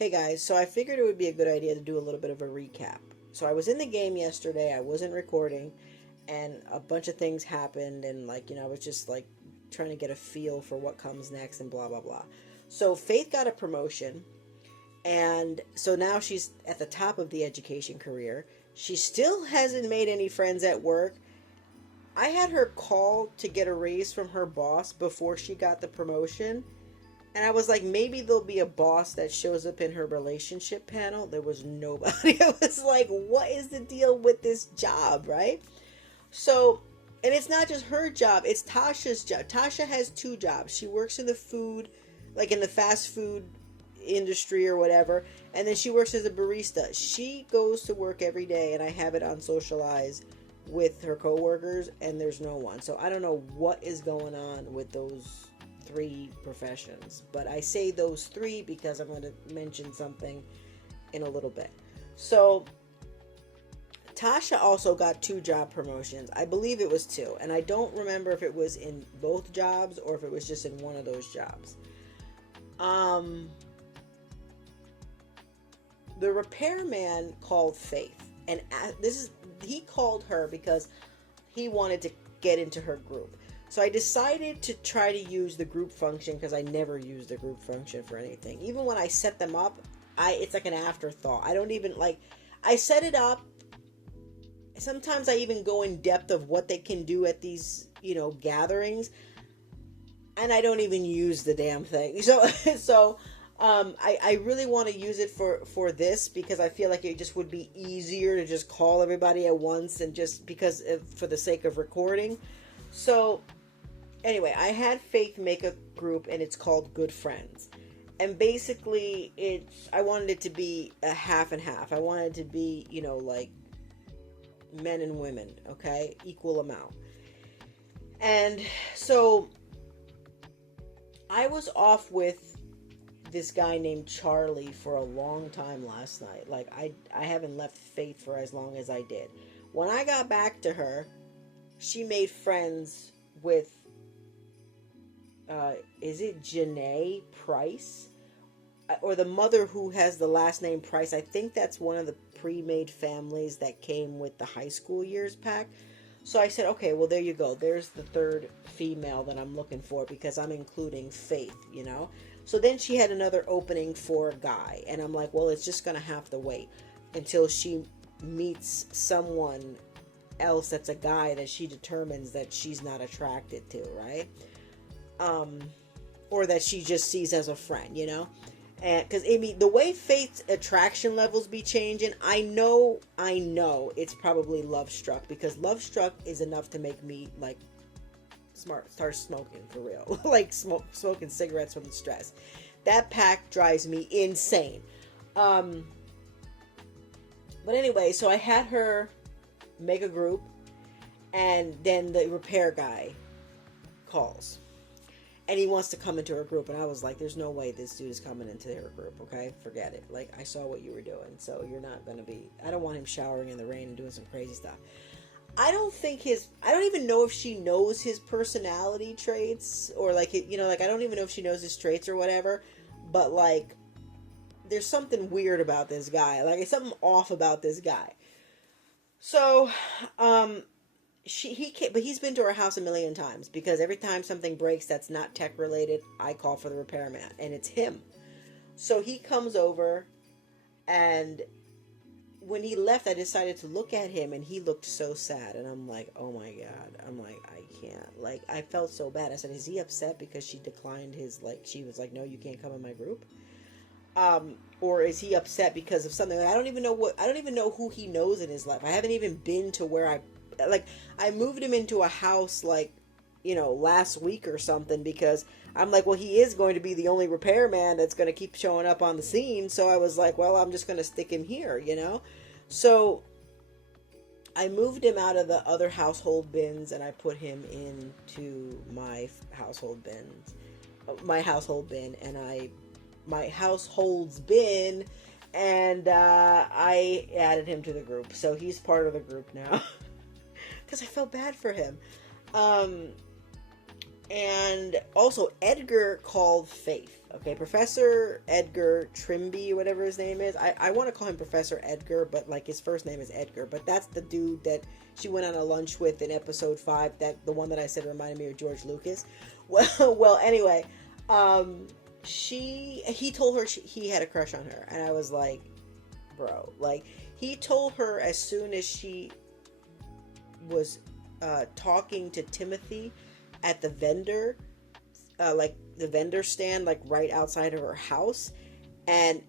Hey guys, so I figured it would be a good idea to do a little bit of a recap. So I was in the game yesterday, I wasn't recording, and a bunch of things happened, and I was just trying to get a feel for what comes next and blah blah blah. So Faith got a promotion, and so now she's at the top of the education career. She still hasn't made any friends at work. I had her call to get a raise from her boss before she got the promotion. And I was like, maybe there'll be a boss that shows up in her relationship panel. There was nobody. I was like, what is the deal with this job, right? So, and it's not just her job, it's Tasha's job. Tasha has two jobs. She works in the food, like in the fast food industry or whatever. And then she works as a barista. She goes to work every day, and I have it on Socialize with her coworkers, and there's no one. So I don't know what is going on with those three professions, but I say those three because I'm going to mention something in a little bit. So Tasha also got two job promotions. I believe it was two, and I don't remember if it was in both jobs or if it was just in one of those jobs. The repairman called Faith, and he called her because he wanted to get into her group. So I decided to try to use the group function because I never use the group function for anything. Even when I set them up, it's like an afterthought. I don't even I set it up. Sometimes I even go in depth of what they can do at these, gatherings, and I don't even use the damn thing. So I really want to use it for this because I feel like it just would be easier to just call everybody at once and just because for the sake of recording. So anyway, I had Faith make a group, and it's called Good Friends. And basically, I wanted it to be a half and half. I wanted it to be, men and women, okay? Equal amount. And so I was off with this guy named Charlie for a long time last night. I haven't left Faith for as long as I did. When I got back to her, she made friends with is it Janae Price? Or the mother who has the last name Price. I think that's one of the pre-made families that came with the high school years pack. So I said, okay, well, there you go. There's the third female that I'm looking for because I'm including Faith, So then she had another opening for a guy. And I'm like, well, it's just going to have to wait until she meets someone else that's a guy that she determines that she's not attracted to, right? Or that she just sees as a friend, And because the way Faith's attraction levels be changing, I know it's probably Love Struck, because Love Struck is enough to make me start smoking for real, smoking cigarettes from the stress. That pack drives me insane. But anyway, so I had her make a group, and then the repair guy calls. And he wants to come into her group. And I was like, there's no way this dude is coming into her group, okay? Forget it. I saw what you were doing. So you're not going to be... I don't want him showering in the rain and doing some crazy stuff. I don't even know if she knows his personality traits. Or I don't even know if she knows his traits or whatever. But there's something weird about this guy. It's something off about this guy. So, he's been to our house a million times because every time something breaks that's not tech related, I call for the repairman, and it's him. So he comes over, and when he left, I decided to look at him, and he looked so sad, and I'm like, oh my God. I'm like, I can't. I felt so bad. I said, is he upset because she declined his, she was like, no, you can't come in my group? Or is he upset because of something? I don't even know who he knows in his life. I haven't even been to where I moved him into a house last week or something because I'm like, well, he is going to be the only repairman that's going to keep showing up on the scene. So I was like, well, I'm just going to stick him here, So I moved him out of the other household bins and I put him into my household bin, and I added him to the group. So he's part of the group now. Because I felt bad for him. And also Edgar called Faith. Okay, Professor Edgar Trimby, whatever his name is. I want to call him Professor Edgar, but like his first name is Edgar. But that's the dude that she went on a lunch with in episode 5. That the one that I said reminded me of George Lucas. Well, anyway, he told her he had a crush on her, and I was like, bro, like he told her as soon as she was talking to Timothy at the vendor. Like the vendor stand, like right outside of her house, and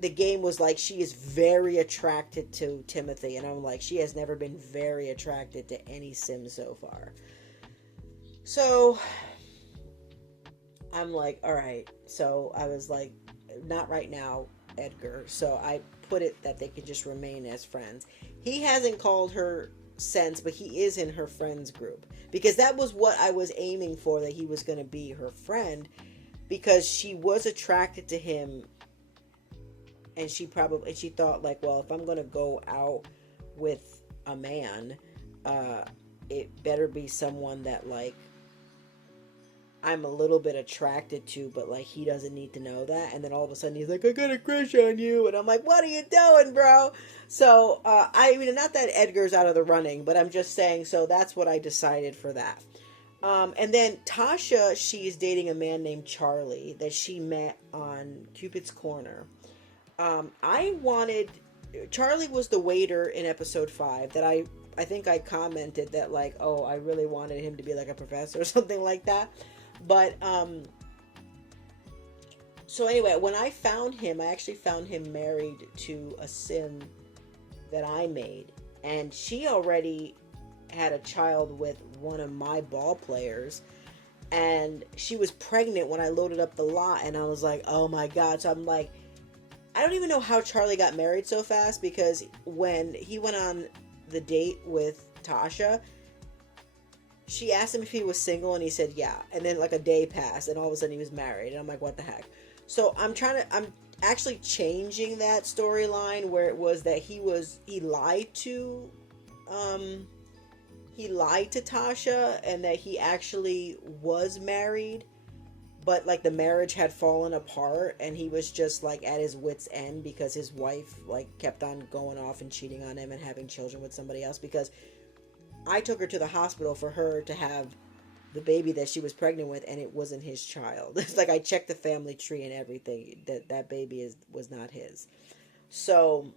the game was like she is very attracted to Timothy, and I'm like, she has never been very attracted to any sim so far. So I'm like, all right. So I was like, not right now, Edgar. So I put it that they could just remain as friends. He hasn't called her since, but he is in her friends group, because that was what I was aiming for, that he was going to be her friend, because she was attracted to him, and she thought like, well, if I'm going to go out with a man, it better be someone that like I'm a little bit attracted to, but like he doesn't need to know that. And then all of a sudden he's like, I got a crush on you, and I'm like, what are you doing, bro? So I mean, not that Edgar's out of the running, but I'm just saying, so that's what I decided for that. And then Tasha, she's dating a man named Charlie that she met on Cupid's Corner. Charlie was the waiter in episode 5 that I think I commented that like, oh, I really wanted him to be like a professor or something like that. But, so anyway, when I found him, I actually found him married to a sim that I made. And she already had a child with one of my ball players. And she was pregnant when I loaded up the lot. And I was like, oh my God. So I'm like, I don't even know how Charlie got married so fast, because when he went on the date with Tasha, she asked him if he was single, and he said yeah. And then like a day passed, and all of a sudden he was married. And I'm like, what the heck? So I'm actually changing that storyline, where it was that he lied to Tasha, and that he actually was married, but like the marriage had fallen apart, and he was just like at his wit's end because his wife like kept on going off and cheating on him and having children with somebody else, because I took her to the hospital for her to have the baby that she was pregnant with, and it wasn't his child. It's like I checked the family tree and everything. That baby was not his. So,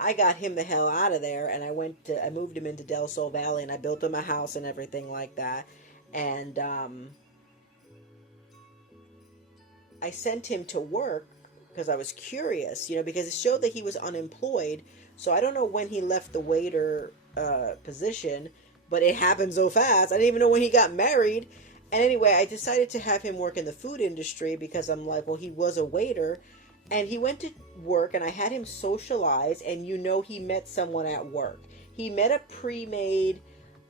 I got him the hell out of there, and I moved him into Del Sol Valley, and I built him a house and everything like that. And I sent him to work because I was curious, because it showed that he was unemployed. So I don't know when he left the waiter position, but it happened so fast. I didn't even know when he got married. And anyway, I decided to have him work in the food industry, because I'm like, well, he was a waiter. And he went to work, and I had him socialize, and he met someone at work. He met a pre-made,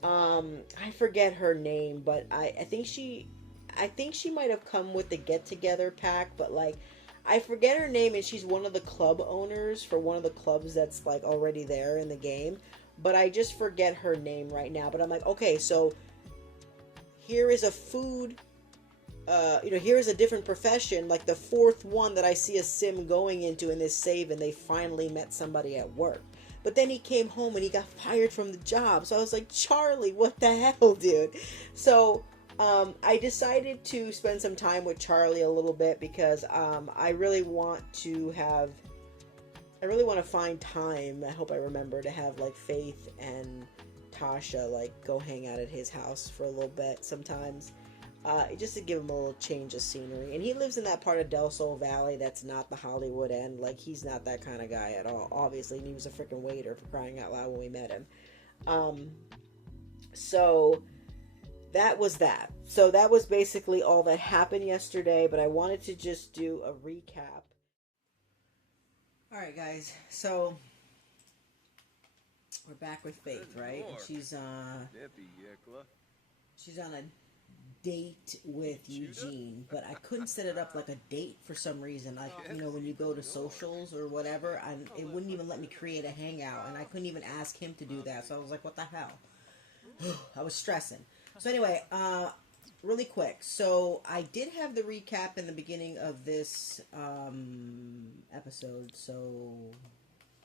I forget her name, but I think she might have come with the get-together pack, but like, I forget her name, and she's one of the club owners for one of the clubs that's like already there in the game, but I just forget her name right now. But I'm like, okay, so here is a food, here is a different profession, like the 4th one that I see a sim going into in this save, and they finally met somebody at work. But then he came home and he got fired from the job. So I was like, Charlie, what the hell, dude? So I decided to spend some time with Charlie a little bit, because I really want to find time. I hope I remember to have like Faith and Tasha like go hang out at his house for a little bit sometimes, just to give him a little change of scenery. And he lives in that part of Del Sol Valley that's not the Hollywood end. Like, he's not that kind of guy at all, obviously. And he was a freaking waiter, for crying out loud, when we met him. So that was that. So that was basically all that happened yesterday, but I wanted to just do a recap. Alright, guys, so we're back with Faith, right? And she's on a date with Eugene, but I couldn't set it up like a date for some reason. Like, when you go to socials or whatever, it wouldn't even let me create a hangout, and I couldn't even ask him to do that. So I was like, what the hell? I was stressing. So anyway, really quick. So I did have the recap in the beginning of this episode. So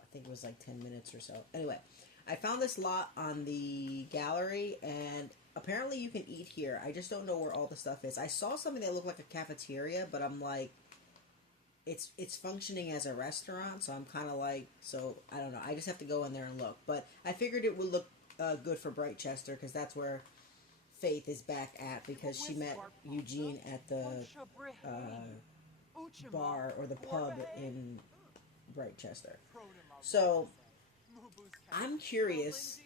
I think it was like 10 minutes or so. Anyway, I found this lot on the gallery, and apparently you can eat here. I just don't know where all the stuff is. I saw something that looked like a cafeteria, but I'm like, it's functioning as a restaurant, so I'm kind of like, so I don't know. I just have to go in there and look. But I figured it would look good for Britechester, because that's where Faith is back at, because she met Eugene at the bar or the pub in Britechester. So I'm curious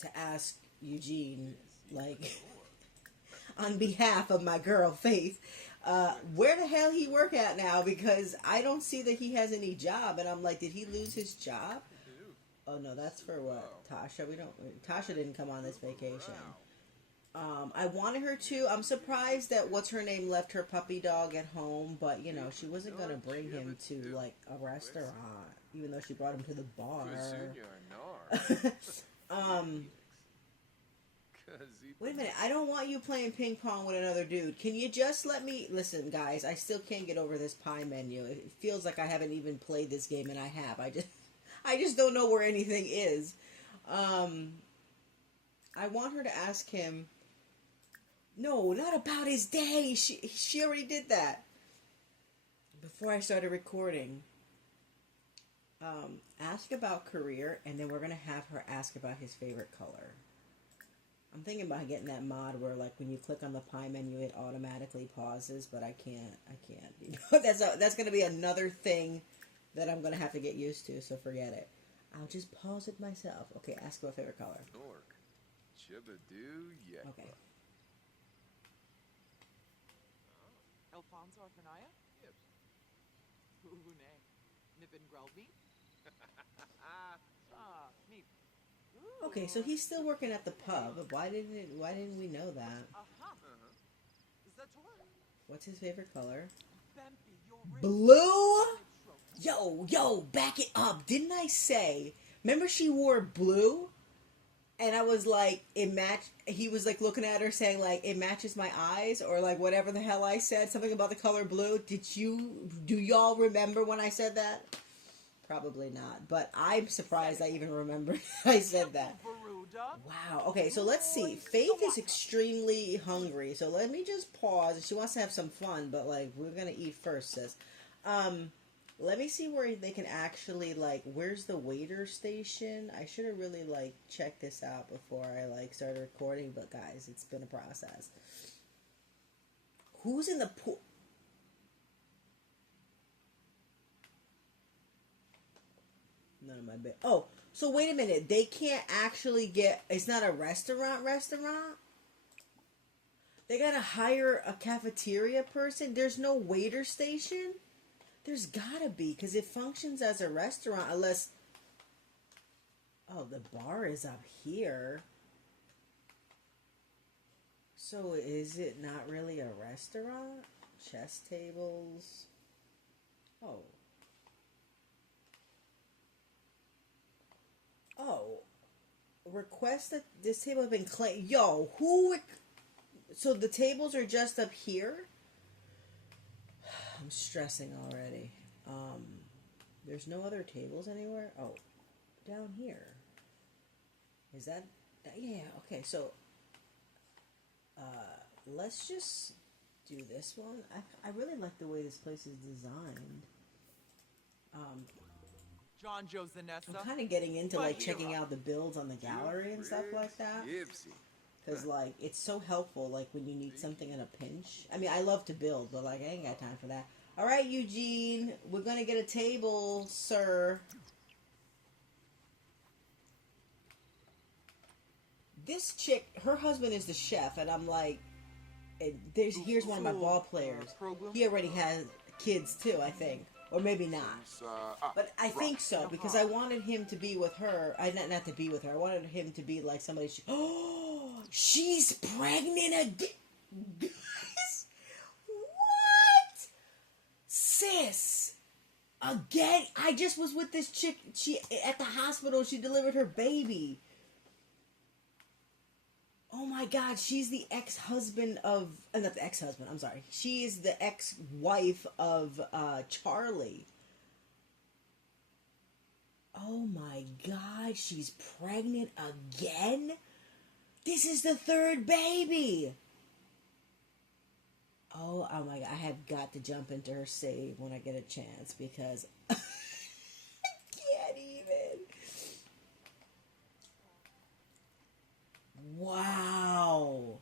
to ask Eugene, like, on behalf of my girl Faith, where the hell he work at now, because I don't see that he has any job, and I'm like, did he lose his job? Oh no, that's for what? Tasha? Tasha didn't come on this vacation. I wanted her to. I'm surprised that what's her name left her puppy dog at home, but you know, she wasn't gonna bring him to like a restaurant, even though she brought him to the bar. Wait a minute, I don't want you playing ping pong with another dude. Can you just let me... Listen, guys, I still can't get over this pie menu. It feels like I haven't even played this game, and I have. I just don't know where anything is. I want her to ask him... No, not about his day. She already did that. Before I started recording. Ask about career, and then we're going to have her ask about his favorite color. I'm thinking about getting that mod where, like, when you click on the pie menu, it automatically pauses, but I can't. You know, that's going to be another thing that I'm going to have to get used to, so forget it. I'll just pause it myself. Okay, ask about favorite color. Okay. Alfonso Arfanaya? Yep. Nippin Grelby? Me. Okay, so he's still working at the pub. Why didn't we know that? What's his favorite color? Blue? Yo, back it up. Didn't I say? Remember she wore blue? And I was like, he was like looking at her saying like, it matches my eyes, or like whatever the hell I said, something about the color blue. Do y'all remember when I said that? Probably not, but I'm surprised I even remember I said that. Wow. Okay, so let's see. Faith is extremely hungry, so let me just pause. She wants to have some fun, but like, we're gonna eat first, sis. Let me see where they can actually, like, where's the waiter station? I should have really, like, checked this out before I, like, started recording, but guys, it's been a process. Who's in the pool? None of my bed. Oh, so wait a minute. They can't actually get... It's not a restaurant? They gotta hire a cafeteria person? There's no waiter station? There's gotta be, because it functions as a restaurant unless... Oh, the bar is up here. So is it not really a restaurant? Chess tables. Oh. Oh. Request that this table have been claimed. Yo, who... So the tables are just up here? I'm stressing already. There's no other tables anywhere? Oh, down here. Is that... Yeah, okay, so... let's just do this one. I really like the way this place is designed. John Joe Zanessa. I'm kind of getting into, like, checking out the builds on the gallery and stuff like that. Because, like, it's so helpful, like, when you need something in a pinch. I mean, I love to build, but, like, I ain't got time for that. All right, Eugene, we're going to get a table, sir. This chick, her husband is the chef, and I'm like, here's one of my ball players. He already has kids, too, I think. Or maybe not. But I think so, because I wanted him to be with her. Not to be with her. I wanted him to be like somebody... Oh, she's pregnant again. Guys, what? Sis. Again? I just was with this chick. She at the hospital. She delivered her baby. Oh my my god, she's the ex-husband of... not the ex-husband, I'm sorry. She is the ex-wife of Charlie. Oh my god, she's pregnant again? This is the third baby! Oh my god, I have got to jump into her save when I get a chance, because... I can't even... Wow.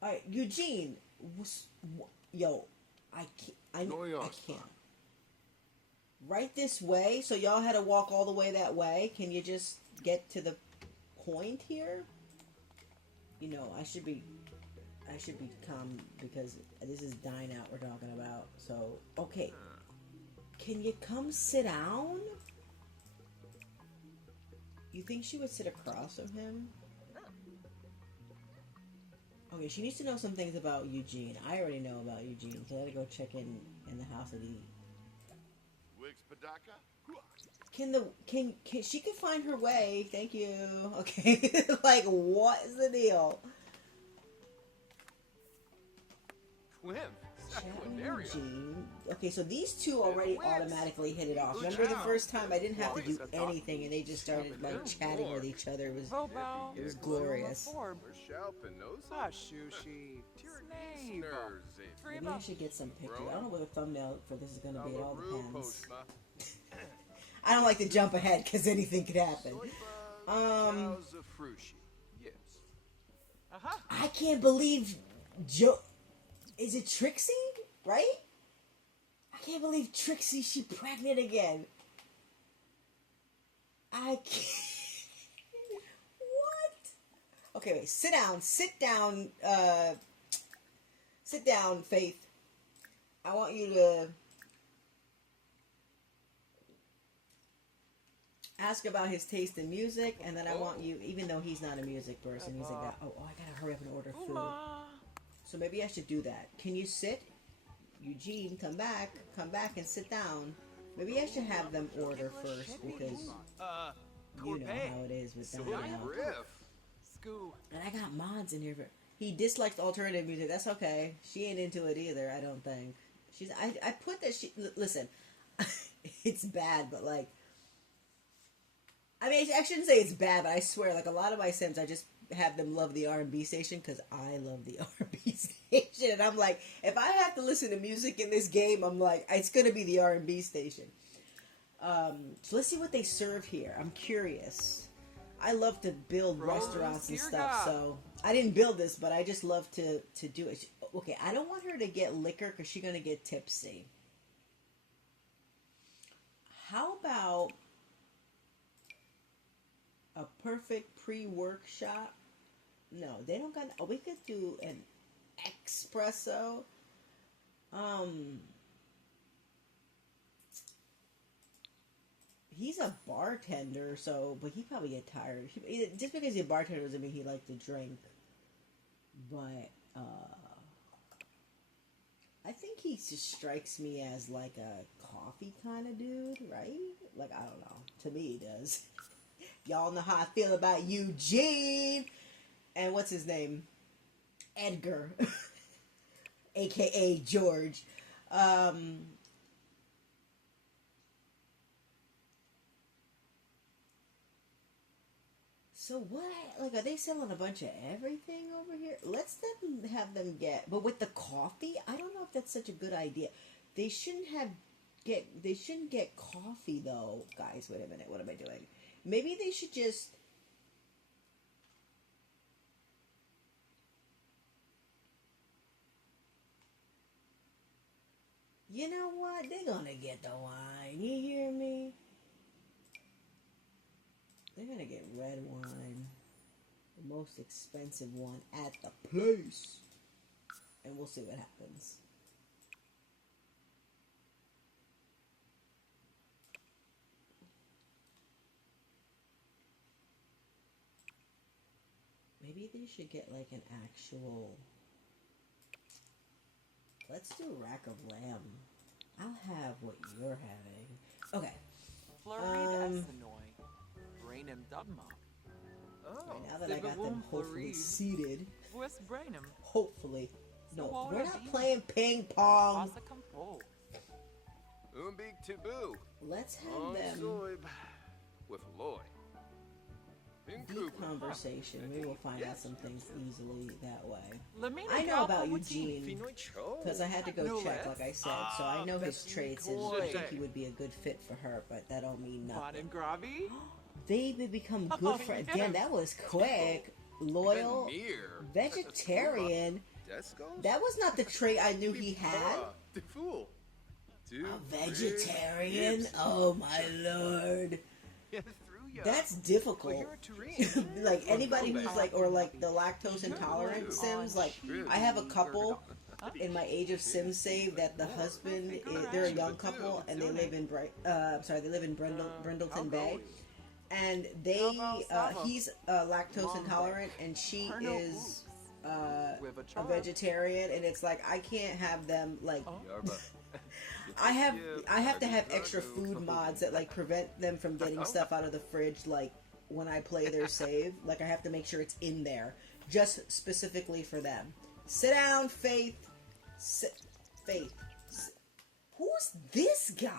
Alright, Eugene. Yo, I can't. Right this way? So y'all had to walk all the way that way? Can you just get to the point here? You know, I should be calm because this is dine out we're talking about. So, okay. Can you come sit down? You think she would sit across from him? Okay, she needs to know some things about Eugene. I already know about Eugene, so I gotta go check in the house of the... Can she can find her way? Thank you. Okay, like what is the deal? Eugene. Okay, so these two already automatically hit it off. Remember the first time I didn't have to do anything and they just started like chatting with each other. It was glorious. Maybe I should get some pictures. I don't know what the thumbnail for this is going to be. It all depends. I don't like to jump ahead because anything could happen. I can't believe is it Trixie? Right? I can't believe Trixie, she pregnant again. I can't. What? Okay, wait. Sit down. Sit down, Faith. I want you to ask about his taste in music, and then I want you, even though he's not a music person, he's a guy. Oh, I gotta hurry up and order food. So maybe I should do that. Can you sit? Eugene, come back and sit down. Maybe I should have them order first because you know how it is with them now. And I got mods in here. He dislikes alternative music. That's okay. She ain't into it either, I don't think. I put that she... Listen, it's bad, but like... I mean, I shouldn't say it's bad, but I swear, like a lot of my Sims, I just have them love the R&B station because I love the R&B station. And I'm like, if I have to listen to music in this game, I'm like, it's going to be the R&B station. So let's see what they serve here. I'm curious. I love to build restaurants and stuff, so I didn't build this, but I just love to do it. Okay, I don't want her to get liquor because she's going to get tipsy. How about a perfect pre-workshop? No, they don't got... Oh, we could do an espresso. He's a bartender, so... But he probably get tired. Just because he's a bartender doesn't mean he likes to drink. But, I think he just strikes me as like a coffee kind of dude, right? Like, I don't know. To me, he does. Y'all know how I feel about Eugene. And what's his name? Edgar. AKA George. So what? Like, are they selling a bunch of everything over here? Let's then have them get... But with the coffee, I don't know if that's such a good idea. They shouldn't get coffee, though. Guys, wait a minute. What am I doing? Maybe they should just... You know what? They're gonna get the wine. You hear me? They're gonna get red wine. The most expensive one at the place. And we'll see what happens. Maybe they should get like an actual... Let's do rack of lamb. I'll have what you're having. Okay. Right, now that I got them hopefully seated. Hopefully. No, we're not playing ping pong. Big taboo. Let's have them With Loy. deep conversation. We will find out some things easily that way. I know about Eugene because I had to go check, like I said, so I know his traits and I think he would be a good fit for her, but that don't mean nothing. They would become good friends. Damn, that was quick. Loyal, vegetarian. That was not the trait I knew he had. A vegetarian? Oh my lord. That's difficult. Like anybody who's like, or like the lactose intolerant Sims, like I have a couple in my Age of Sims save that the husband, they're a young couple and they live in Brindleton Bay. And he's lactose intolerant and she is a vegetarian, and it's like I can't have them like I have to have extra food mods that like prevent them from getting stuff out of the fridge like when I play their save. Like I have to make sure it's in there just specifically for them. Sit down, Faith. Faith. Who's this guy?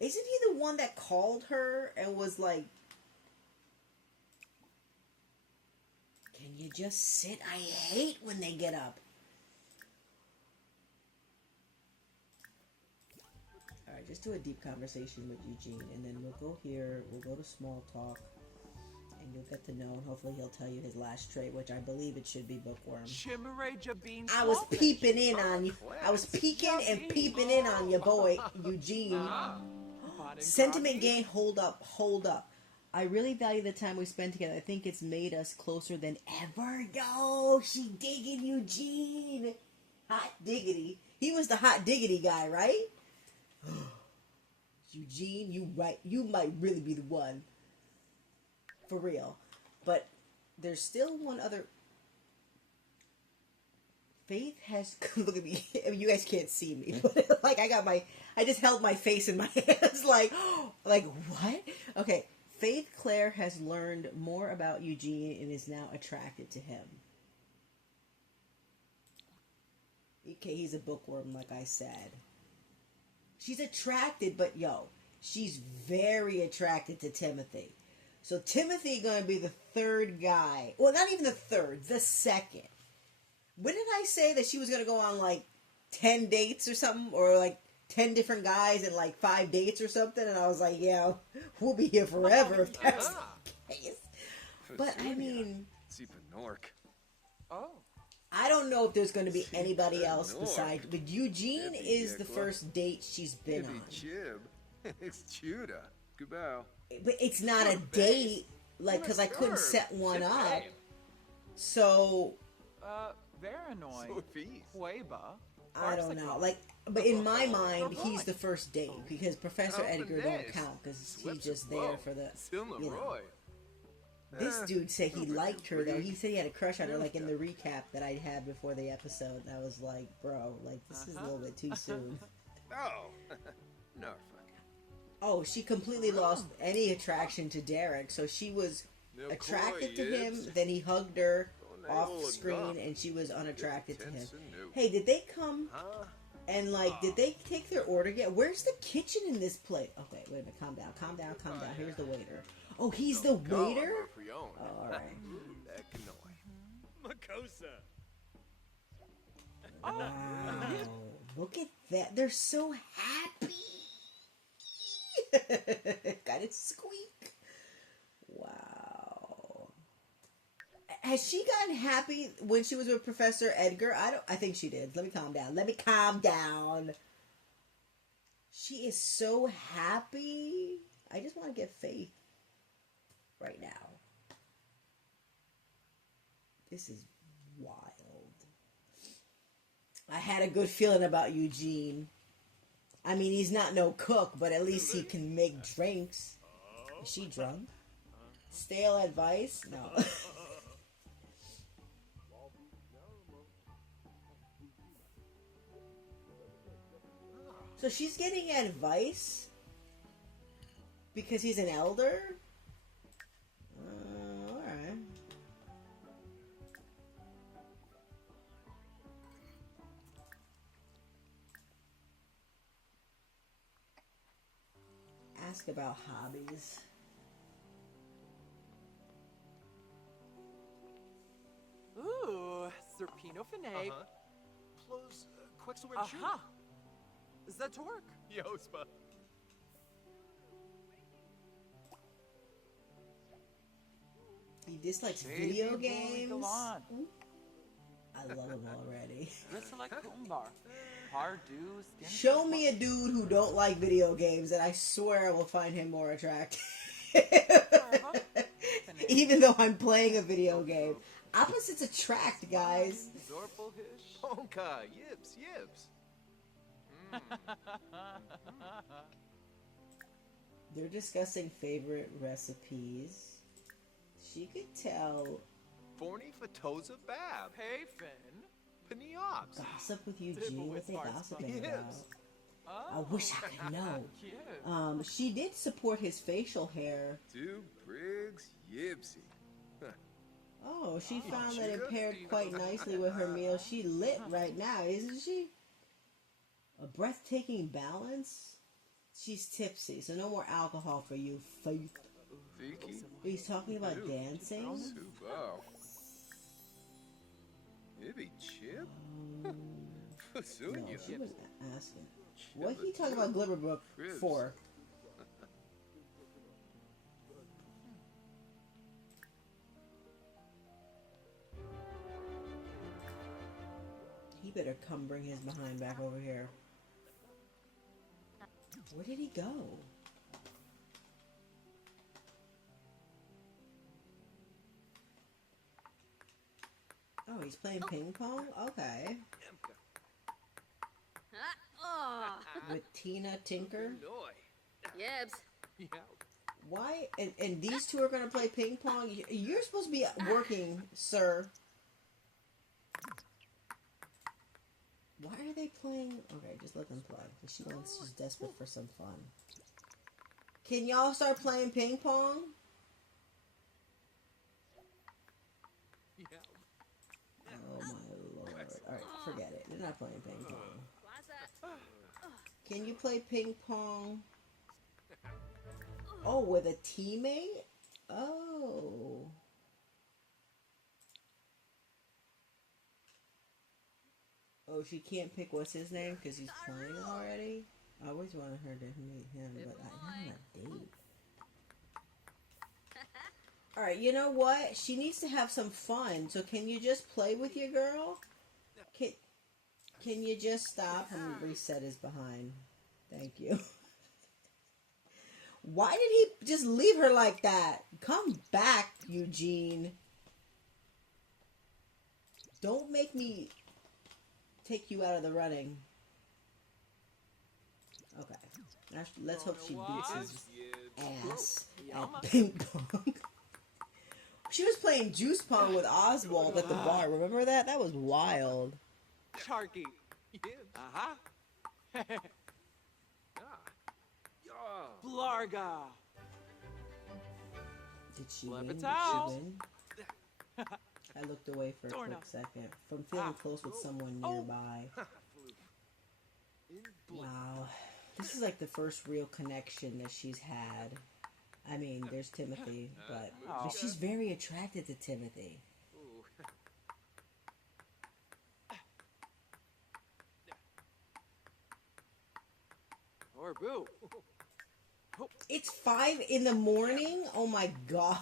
Isn't he the one that called her and was like, can you just sit? I hate when they get up. Alright, just do a deep conversation with Eugene, and then we'll go here, we'll go to small talk, and you'll get to know, and hopefully he'll tell you his last trait, which I believe it should be bookworm. I was peeping in on you. I was peeking and peeping in on you, boy, Eugene. Sentiment gain, hold up. I really value the time we spend together. I think it's made us closer than ever. Yo, she digging Eugene. Hot diggity. He was the hot diggity guy, right? Eugene, you right. You might really be the one. For real. But there's still one other. Faith has, look at me, I mean, you guys can't see me, but like I just held my face in my hands like what? Okay, Faith Claire has learned more about Eugene and is now attracted to him. Okay, he's a bookworm, like I said. She's attracted, but she's very attracted to Timothy. So Timothy gonna be the third guy. Well, not even the third, the second. When did I say that she was going to go on, like, 10 dates or something? Or, like, 10 different guys and, like, 5 dates or something? And I was like, yeah, we'll be here forever if that's the case. But, I mean, I don't know if there's going to be anybody else besides... But Eugene is the first date she's been on. But it's not a date, like, because I couldn't set one up. So... I don't know. Like, but in my mind, he's the first date because Professor Edgar don't count because he's just there for the, you know. This dude said he liked her though. He said he had a crush on her, like in the recap that I had before the episode. And I was like, bro, like this is a little bit too soon. Oh, she completely lost any attraction to Derek. So she was attracted to him. Then he hugged her off screen and she was unattracted to him. Hey, did they come and like did they take their order yet? Where's the kitchen in this place? Okay, wait a minute, calm down. Here's the waiter. Oh, he's the waiter? Oh, alright. Wow. Look at that. They're so happy. Got it squeak. Wow. Has she gotten happy when she was with Professor Edgar? I think she did. Let me calm down. She is so happy. I just want to get Faith right now. This is wild. I had a good feeling about Eugene. I mean, he's not no cook, but at least he can make drinks. Is she drunk? Stale advice? No. So she's getting advice? Because he's an elder? Alright. Ask about hobbies. Ooh, Serpino Finag. Plus, Quicksilver Aha! Zatork. Yospa. He dislikes Baby video boy, games. Go on. I love him already. Rissalek Kumbar. Pardu Skin. Show me a dude who don't like video games, and I swear I will find him more attractive. Even though I'm playing a video game. Opposites attract, guys. Zorpelhish. Honka. Yips. Yips. They're discussing favorite recipes. She could tell. Forney Fatoza Bab. Hey, Finn. Paniops. Gossip with Eugene. What they gossiping about? Yes. I wish I could know. Cute. She did support his facial hair. Two Briggs Yipsy. Oh, she found that it paired quite nicely with her meal. She lit right now, isn't she? A breathtaking balance. She's tipsy, so no more alcohol for you, Faith. Vicky. He's talking about dancing. Subo. Maybe Chip? No, Sunya. she was asking. What he talking about Glibberbrook for? He better come bring his behind back over here. Where did he go? Oh, he's playing ping pong? Okay. With Tina Tinker? Yebs. Yeah. Why? And these two are going to play ping pong? You're supposed to be working, sir. Why are they playing? Okay, just let them play. She's desperate for some fun. Can y'all start playing ping pong? Yeah. Oh my lord. Alright, forget it. They're not playing ping pong. Can you play ping pong? Oh, with a teammate? Oh. Oh, she can't pick what's his name because he's playing already? I always wanted her to meet him, but I'm not on a date. Alright, you know what? She needs to have some fun. So can you just play with your girl? Can you just stop? Let me reset his behind. Thank you. Why did he just leave her like that? Come back, Eugene. Don't make me take you out of the running. Okay. Let's hope she beats his ass at ping pong. She was playing juice pong with Oswald at the bar. Remember that? That was wild. Charky. Aha. Blarga. Did she win? Did she Levital. win? I looked away for a Dorna. quick second. From feeling close with someone nearby. Wow. This is like the first real connection that she's had. I mean, there's Timothy, but she's very attracted to Timothy. Or boo. It's 5 in the morning? Oh my god.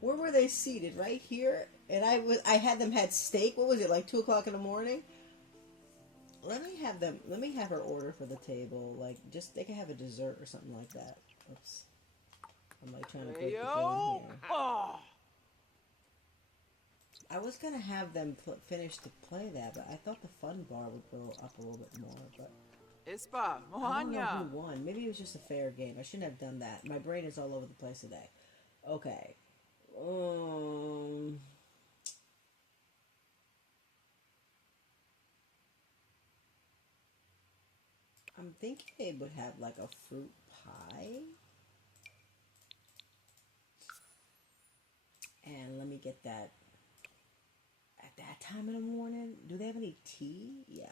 Where were they seated? Right here? And I had them had steak. What was it, like 2 o'clock in the morning? Let me have her order for the table. Like, just, they can have a dessert or something like that. Oops. I'm like trying to break the game Ayo. here. Oh. I was gonna have them finish to play that, but I thought the fun bar would go up a little bit more, but... Ispa. I don't know Mohanya. who won. Maybe it was just a fair game. I shouldn't have done that. My brain is all over the place today. Okay. I'm I'm thinking they would have like a fruit pie. And let me get that at that time in the morning. Do they have any tea? Yeah.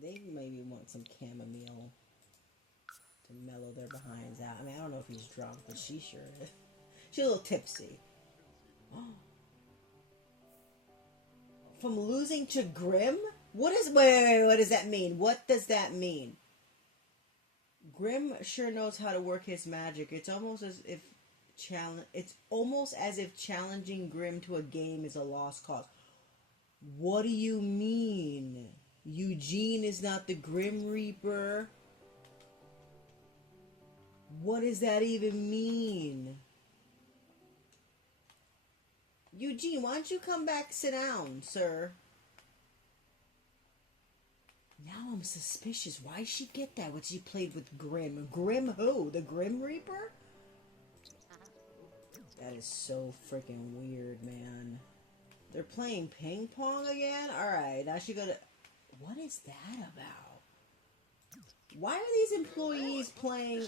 They maybe want some chamomile to mellow their behinds out. I mean, I don't know if he's drunk, but she sure is. She's a little tipsy. From losing to Grim? What does that mean? What does that mean? Grim sure knows how to work his magic. It's almost as if challenging Grim to a game is a lost cause. What do you mean? Eugene is not the Grim Reaper? What does that even mean? Eugene, why don't you come back, sit down, sir? Now I'm suspicious. Why did she get that when she played with Grim? Grim who? The Grim Reaper? That is so freaking weird, man. They're playing ping pong again? Alright, now she gotta... What is that about? Why are these employees playing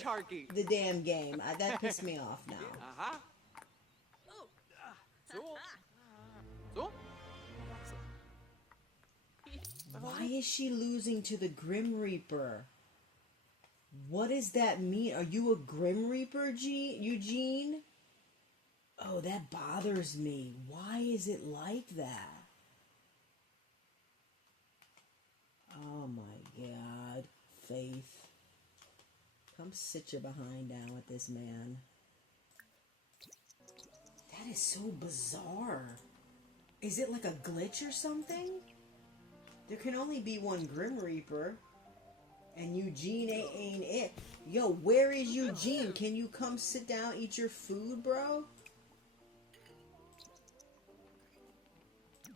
the damn game? That pissed me off now. Aha. So? Why is she losing to the Grim Reaper? What does that mean? Are you a Grim Reaper, Eugene? Oh, that bothers me. Why is it like that? Oh my God. Faith. Come sit your behind down with this man. That is so bizarre. Is it like a glitch or something? There can only be one Grim Reaper. And Eugene ain't it. Yo, where is Eugene? Can you come sit down, eat your food, bro?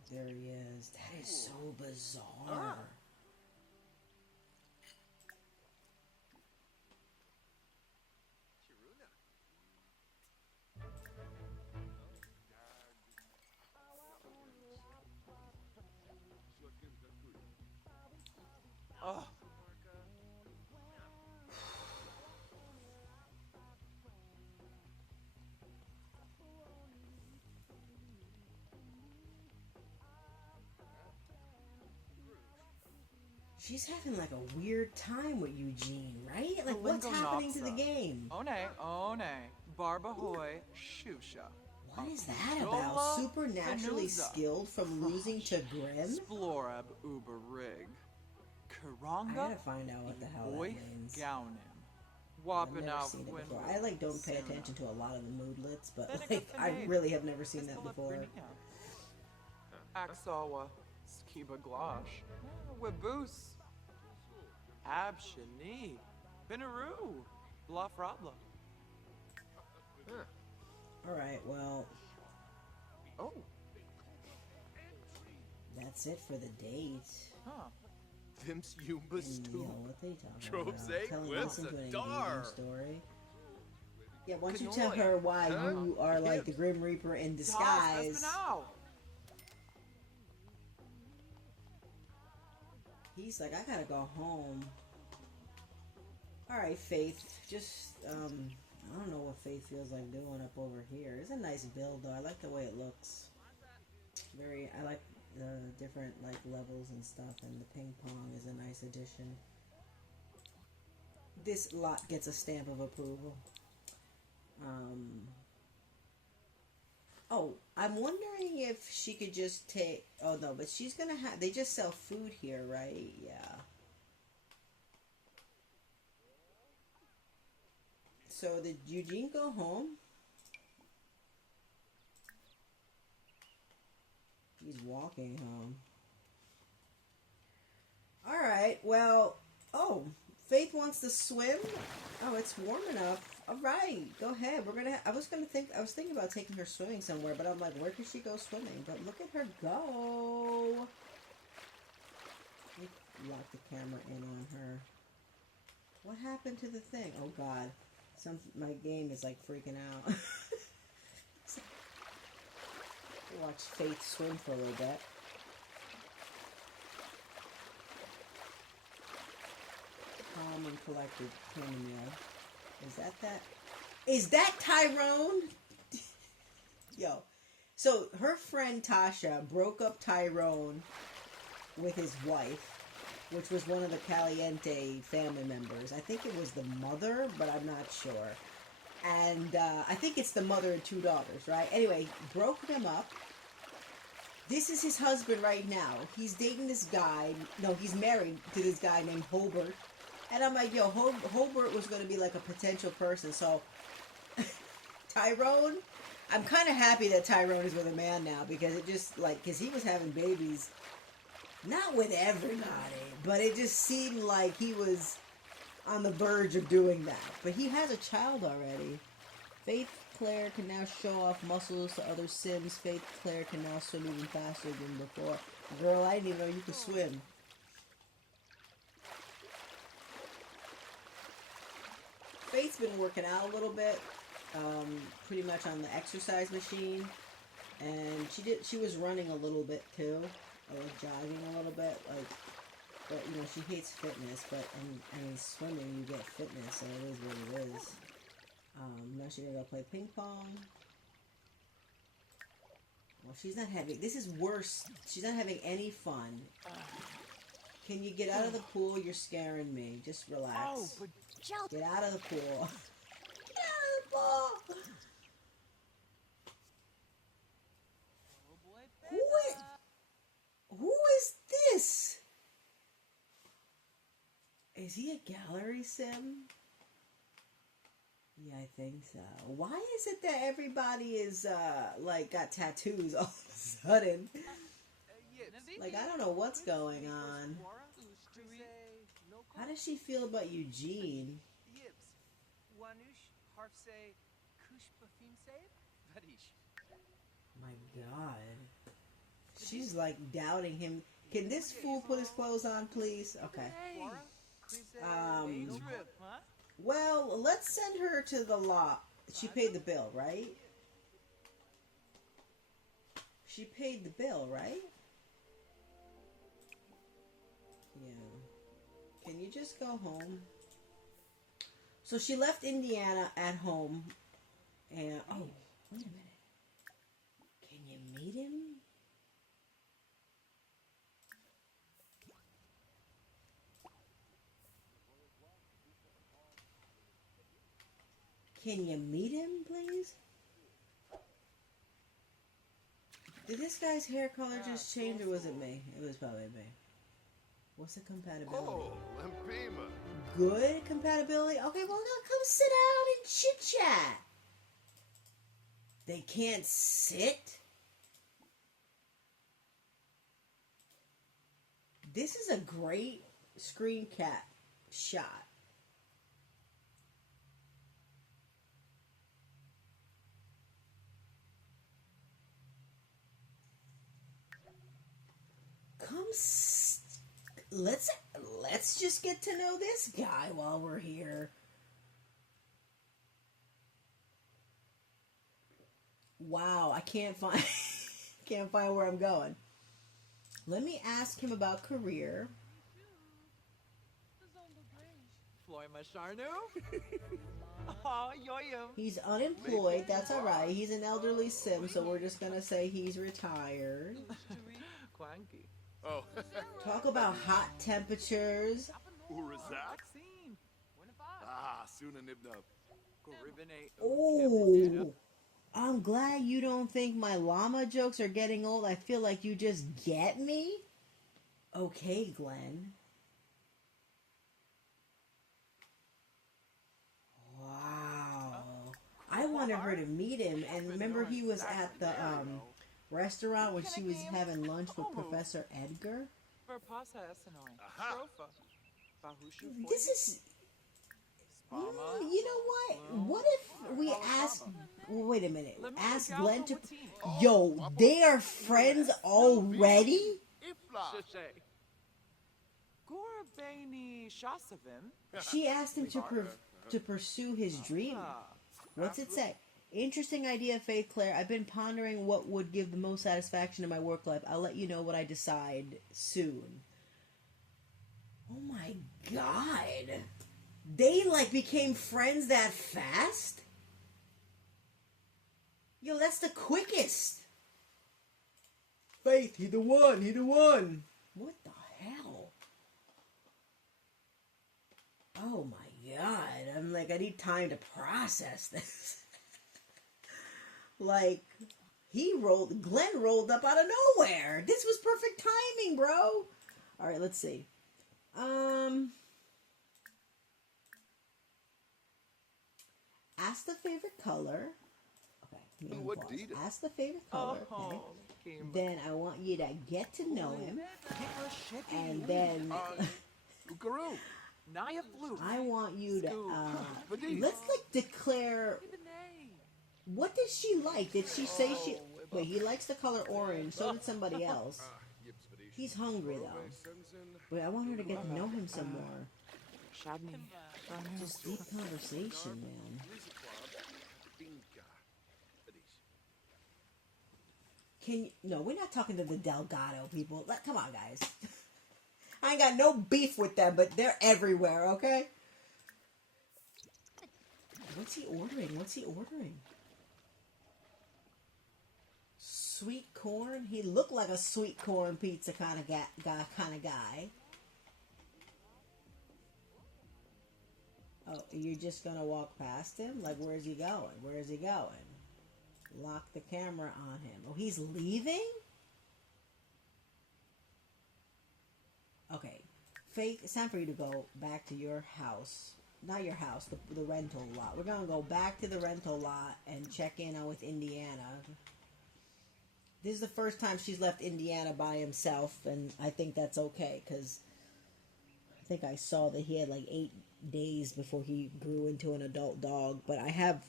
There he is. That is so bizarre. Oh. She's having like a weird time with Eugene, right? Like, what's happening to the game? One, Barbahoy, Shusha. What is that about? Supernaturally skilled from losing to Grim? Splorab Uber Rig. I gotta find out what the hell that means. Gownin. I've never seen it before. I like don't pay attention to a lot of the moodlets, but like I really have never seen that before. Axawa, Skiba Glosh, Webus, Abshani, Binaroo, Bluff Rabla. Alright, well, Oh. that's it for the date. Huh. Them's Yumbas And, too. what they talking Troves about? eight Telling whips listen to a an dar. engaging story. Yeah, why don't you tell her why you are like the Grim Reaper in disguise? He's like, I gotta go home. Alright, Faith. Just, I don't know what Faith feels like doing up over here. It's a nice build, though. I like the way it looks. I like the different, like, levels and stuff, and the ping pong is a nice addition. This lot gets a stamp of approval. Oh, I'm wondering if she could just take... Oh, no, but she's gonna have... They just sell food here, right? Yeah. So, did Eugene go home? He's walking home. Alright, well... Oh, Faith wants to swim? Oh, it's warm enough. Alright, go ahead. I was thinking about taking her swimming somewhere, but I'm like, where could she go swimming? But look at her go. Let me lock the camera in on her. What happened to the thing? Oh god. My game is like freaking out. Watch Faith swim for a little bit. calm and collected chamomile. Is that Tyrone? Yo. So her friend Tasha broke up Tyrone with his wife, which was one of the Caliente family members. I think it was the mother, but I'm not sure. And I think it's the mother and two daughters, right? Anyway, broke them up. This is his husband right now. He's dating this guy. No, he's married to this guy named Hobart. And I'm like, yo, Hobart was going to be like a potential person. So, Tyrone, I'm kind of happy that Tyrone is with a man now, because it just, like, because he was having babies, not with everybody, but it just seemed like he was on the verge of doing that. But he has a child already. Faith Claire can now show off muscles to other Sims. Faith Claire can now swim even faster than before. Girl, I didn't even know you could swim. Faith's been working out a little bit, pretty much on the exercise machine, and she was running a little bit too, or like jogging a little bit, like, but you know, she hates fitness, but and swimming you get fitness, so it is what it is. Now she's gonna go play ping pong. Well, she's not having, this is worse, she's not having any fun. Can you get out of the pool? You're scaring me. Just relax. Oh, but Get out of the pool. Get out of the pool. Who is this? Is he a gallery sim? Yeah, I think so. Why is it that everybody is like got tattoos all of a sudden? Like, I don't know what's going on. How does she feel about Eugene? My God. She's like doubting him. Can this fool put his clothes on, please? Okay. Well, let's send her to the lot. She paid the bill, right? She paid the bill, right? Yeah. Can you just go home? So she left Indiana at home. And, oh, wait a minute. Can you meet him? Can you meet him, please? Did this guy's hair color just change, or was it me? It was probably me. What's the compatibility? Oh, Lampima. Good compatibility? Okay, well, now come sit down and chit-chat. They can't sit? This is a great screen cap shot. Let's just get to know this guy while we're here. Wow, I can't find where I'm going. Let me ask him about career. He's unemployed, that's alright. He's an elderly sim, so we're just gonna say he's retired. Oh. Talk about hot temperatures. Urazak? Ah, Suna Nibnub. Oh, I'm glad you don't think my llama jokes are getting old. I feel like you just get me. Okay, Glenn. Wow. I wanted her to meet him, and remember he was at the restaurant when she was having lunch with Professor Edgar? This is... you know what? What if we ask... Wait a minute. Ask Glenn to... Yo, they are friends already? She asked him to pursue his dream. What's it say? Interesting idea, Faith Claire. I've been pondering what would give the most satisfaction in my work life. I'll let you know what I decide soon. Oh my god. They, like, became friends that fast? Yo, that's the quickest. Faith, he the one, he the one. What the hell? Oh my god. I'm like, I need time to process this. Like, Glenn rolled up out of nowhere. This was perfect timing, bro. Alright, let's see. Ask the favorite color. Okay. What did it? Ask the favorite color. Okay. Then I want you to get to know him. And then Ukaru. I want you to let's like declare, what did she like? Did she say she wait, he likes the color orange, so did somebody else. He's hungry though. Wait, I want her to get to know him some more. Just deep conversation, man. No, we're not talking to the Delgado people. Come on, guys. I ain't got no beef with them, but they're everywhere, okay? What's he ordering? Sweet corn? He looked like a sweet corn pizza kind of guy. Oh, you're just gonna walk past him? Like, where's he going? Lock the camera on him. Oh, he's leaving? Okay. Faith, it's time for you to go back to your house. Not your house, the rental lot. We're going to go back to the rental lot and check in with Indiana. This is the first time she's left Indiana by himself, and I think that's okay, because I think I saw that he had like 8 days before he grew into an adult dog, but I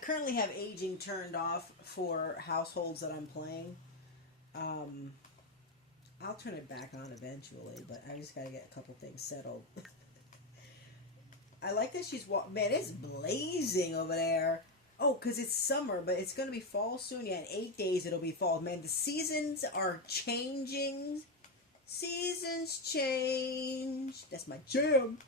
currently have aging turned off for households that I'm playing. I'll turn it back on eventually, but I just gotta get a couple things settled. I like that she's man, it's blazing over there. Oh, because it's summer, but it's gonna be fall soon. Yeah, in 8 days it'll be fall. Man, the seasons are changing. Seasons change. That's my jam.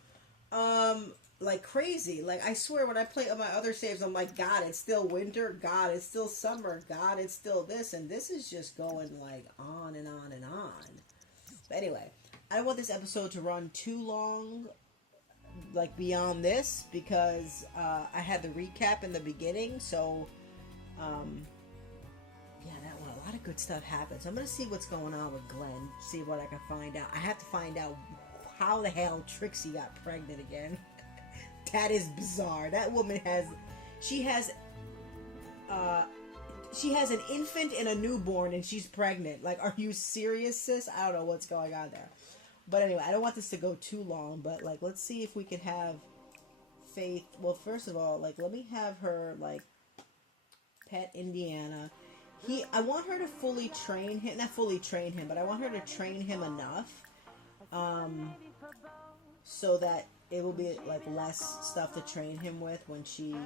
Like crazy. Like, I swear, when I play on my other saves, I'm like, God, it's still winter. God, it's still summer. God, it's still this. And this is just going, like, on and on and on. But anyway, I don't want this episode to run too long, like, beyond this, because I had the recap in the beginning. So, yeah, that one, a lot of good stuff happened. So I'm going to see what's going on with Glenn. See what I can find out. I have to find out how the hell Trixie got pregnant again. That is bizarre. That woman has an infant and a newborn, and she's pregnant. Like, are you serious, sis? I don't know what's going on there. But anyway, I don't want this to go too long, but, like, let's see if we can have Faith. Well, first of all, like, let me have her, like, pet Indiana. I want her to fully train him. Not fully train him, but I want her to train him enough so that it will be, like, less stuff to train him with when she, you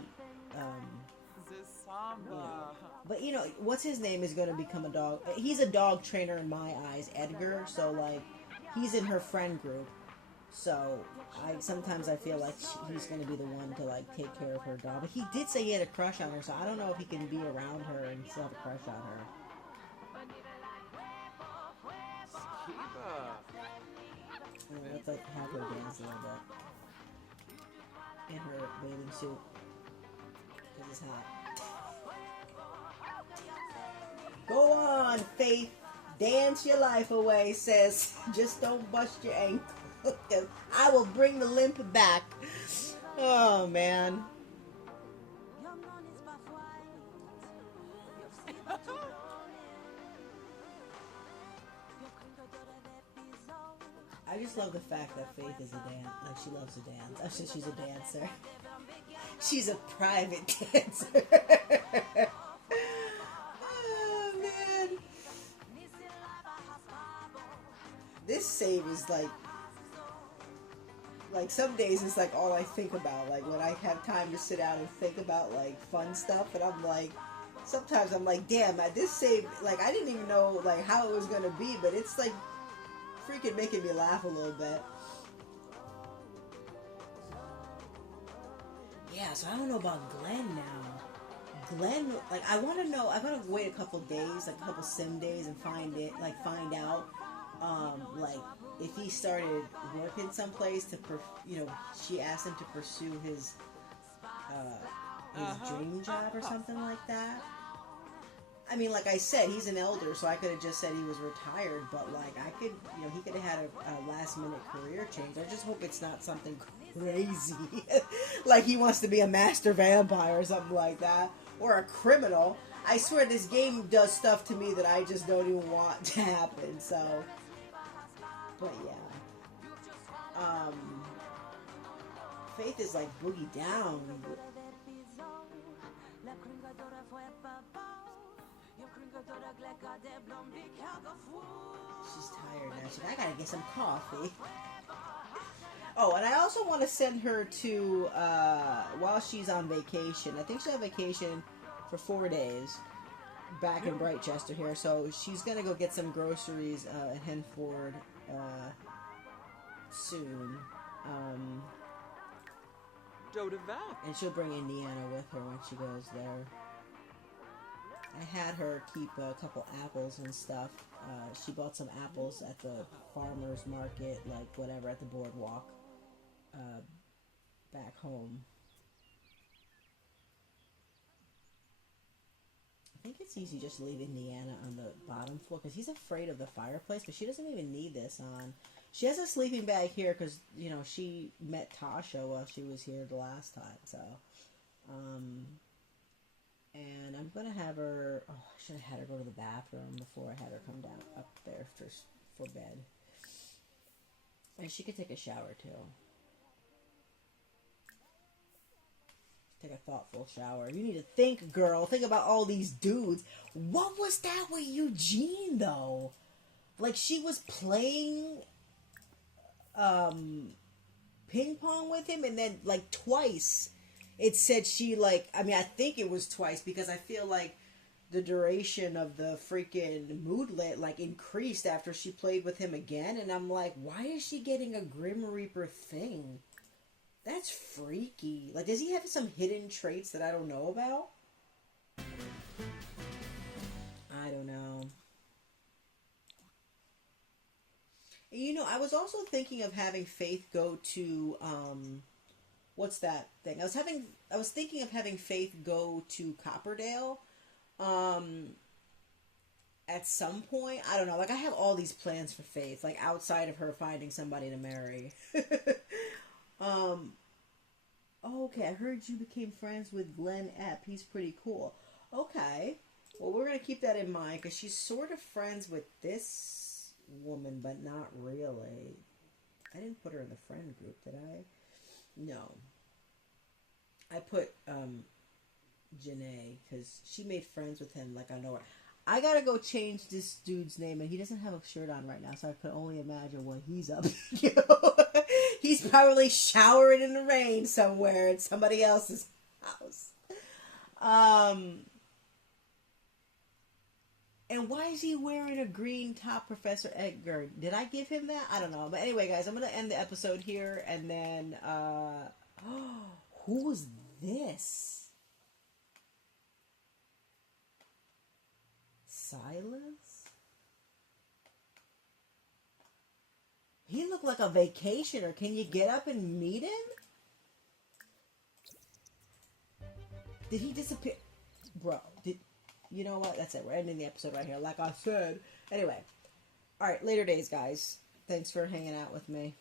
know. But, you know, what's his name is going to become a dog. He's a dog trainer in my eyes, Edgar. So, like, he's in her friend group. So, sometimes I feel like he's going to be the one to, like, take care of her dog. But he did say he had a crush on her, so I don't know if he can be around her and still have a crush on her. Let's, like, have her dance a little bit. In her bathing suit. Because it's hot. Go on, Faith. Dance your life away, sis. Just don't bust your ankle. I will bring the limp back. Oh, man. I just love the fact that Faith is a dance. Like, she loves to dance. I said she's a dancer. She's a private dancer. Oh, man. This save is like some days it's like all I think about. Like, when I have time to sit down and think about, like, fun stuff, and I'm like, sometimes I'm like, damn, this save, like, I didn't even know, like, how it was gonna be, but it's like freaking making me laugh a little bit. Yeah, so I don't know about Glenn now. Glenn, like, I want to know. I gotta wait a couple days, like a couple sim days, and find out, like if he started working someplace to, she asked him to pursue his dream job or something like that. I mean, like I said, he's an elder, so I could have just said he was retired, but like he could have had a last minute career change. I just hope it's not something crazy, like he wants to be a master vampire or something like that, or a criminal. I swear this game does stuff to me that I just don't even want to happen. So, but yeah, Faith is like boogie down. She's tired now. She's like, I gotta get some coffee. Oh, and I also want to send her to, while she's on vacation. I think she's on vacation for 4 days back in Britechester here. So she's gonna go get some groceries at Henford soon. And she'll bring Indiana with her when she goes there. I had her keep a couple apples and stuff. She bought some apples at the farmer's market, like whatever, at the boardwalk back home. I think it's easy just to leave Indiana on the bottom floor because he's afraid of the fireplace, but she doesn't even need this on. She has a sleeping bag here because, she met Tasha while she was here the last time, so. And I'm going to have her... Oh, I should have had her go to the bathroom before I had her come down up there for bed. And she could take a shower, too. Take a thoughtful shower. You need to think, girl. Think about all these dudes. What was that with Eugene, though? Like, she was playing ping pong with him, and then, like, twice... It said she, like, I think it was twice because I feel like the duration of the freaking moodlet, like, increased after she played with him again. And I'm like, why is she getting a Grim Reaper thing? That's freaky. Like, does he have some hidden traits that I don't know about? I don't know. I was also thinking of having Faith go to, what's that thing? I was thinking of having Faith go to Copperdale at some point. I don't know. Like, I have all these plans for Faith, like, outside of her finding somebody to marry. Okay, I heard you became friends with Glenn Epp. He's pretty cool. Okay. Well, we're going to keep that in mind, because she's sort of friends with this woman, but not really. I didn't put her in the friend group, did I? No. I put Janae because she made friends with him, like, I know her. I gotta go change this dude's name, and he doesn't have a shirt on right now, so I could only imagine what he's up to. He's probably showering in the rain somewhere at somebody else's house. And why is he wearing a green top, Professor Edgar? Did I give him that? I don't know. But anyway, guys, I'm going to end the episode here. And then, who was this? Silas? He looked like a vacationer. Can you get up and meet him? Did he disappear? Bro, you know what? That's it. We're ending the episode right here, like I said. Anyway. Alright, later days, guys. Thanks for hanging out with me.